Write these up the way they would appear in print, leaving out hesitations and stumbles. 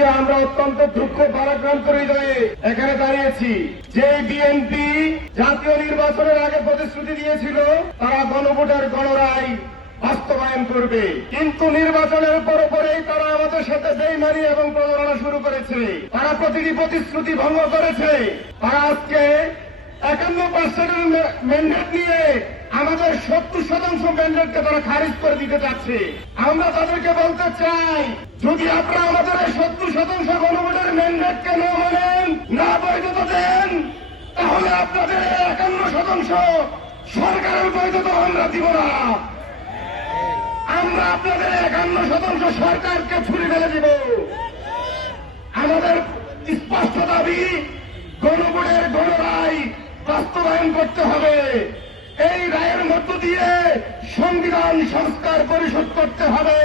আজকে আমরা অত্যন্ত দুঃখ ভারাক্রান্ত হৃদয়ে এখানে দাঁড়িয়েছি। যে বিএনপি জাতীয় নির্বাচনের আগে প্রতিশ্রুতি দিয়েছিল তারা গণভোটের গণরায় বাস্তবায়ন করবে, কিন্তু নির্বাচনের পরেই তারা আমাদের সাথে বেইমানি এবং প্রতারণা শুরু করেছে। তারা প্রতিটি প্রতিশ্রুতি ভঙ্গ করেছে। তারা আজকে 51% ম্যান্ডেট নিয়ে আমাদের 70% ম্যান্ডেটকে তারা খারিজ করে দিতে চাচ্ছে। আমরা তাদেরকে বলতে চাই, যদি আপনারা আমাদের 70% গণভোটের ম্যান্ডেটকে না মানেন, না বৈধতা দেন, তাহলে আপনাদের 51% সরকারের বৈধতা আমরা দিব না। আমরা আপনাদের 51% সরকারকে ছুড়ে ফেলে দিব। আমাদের স্পষ্ট দাবি, গণভোটের গণরায় বাস্তবায়ন করতে হবে। এই রায়ের মধ্য দিয়ে সংবিধান সংস্কার পরিশোধ করতে হবে,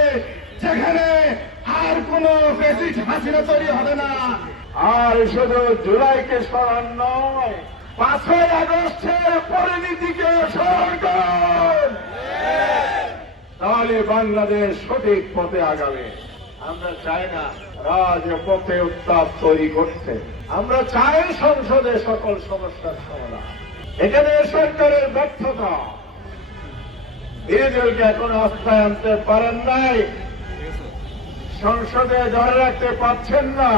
যেখানে আর কোন ফ্যাসিস্ট হাসিনা তৈরি হবে না। আর শুধু জুলাইকে স্মরণ নয়, 5ই আগস্টের পরিণতিকে স্মরণ করুন, তাহলে বাংলাদেশ সঠিক পথে আগাবে। আমরা চাই না রাজপথে উত্তাপ তৈরি করতে। আমরা চাই সংসদে সকল সমস্যার সমাধান। এখানে সরকারের ব্যর্থতা, বিরোধীদেরকে এখন আস্থায় আনতে পারেন নাই, সংসদে ধরে রাখতে পারছেন না,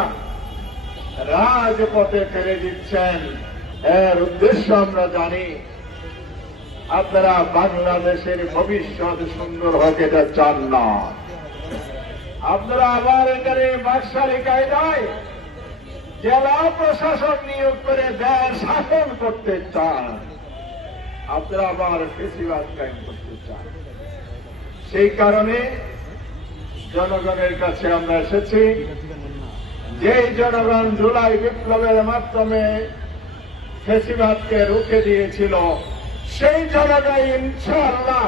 রাজপথে ফেলে দিচ্ছেন। এর উদ্দেশ্য আমরা জানি। আপনারা বাংলাদেশের ভবিষ্যৎ সুন্দর হোক এটা চান না। আপনারা আবার এখানে বাকশালী কায়দায় জেলা প্রশাসন নিয়োগ করে দেশ শাসন করতে চান। আপনারা আবার ফেসিবাদ কায়েম করতে চান। সেই কারণে জনগণের কাছে আমরা এসেছি। যেই জনগণ জুলাই বিপ্লবের মাধ্যমে ফেসিবাদকে রুখে দিয়েছিল, সেই জনগণ ইনশাআল্লাহ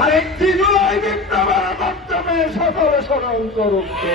আরেকটি জুলাই বিপ্লবের মাধ্যমে সকল ষড়যন্ত্র রুখবে।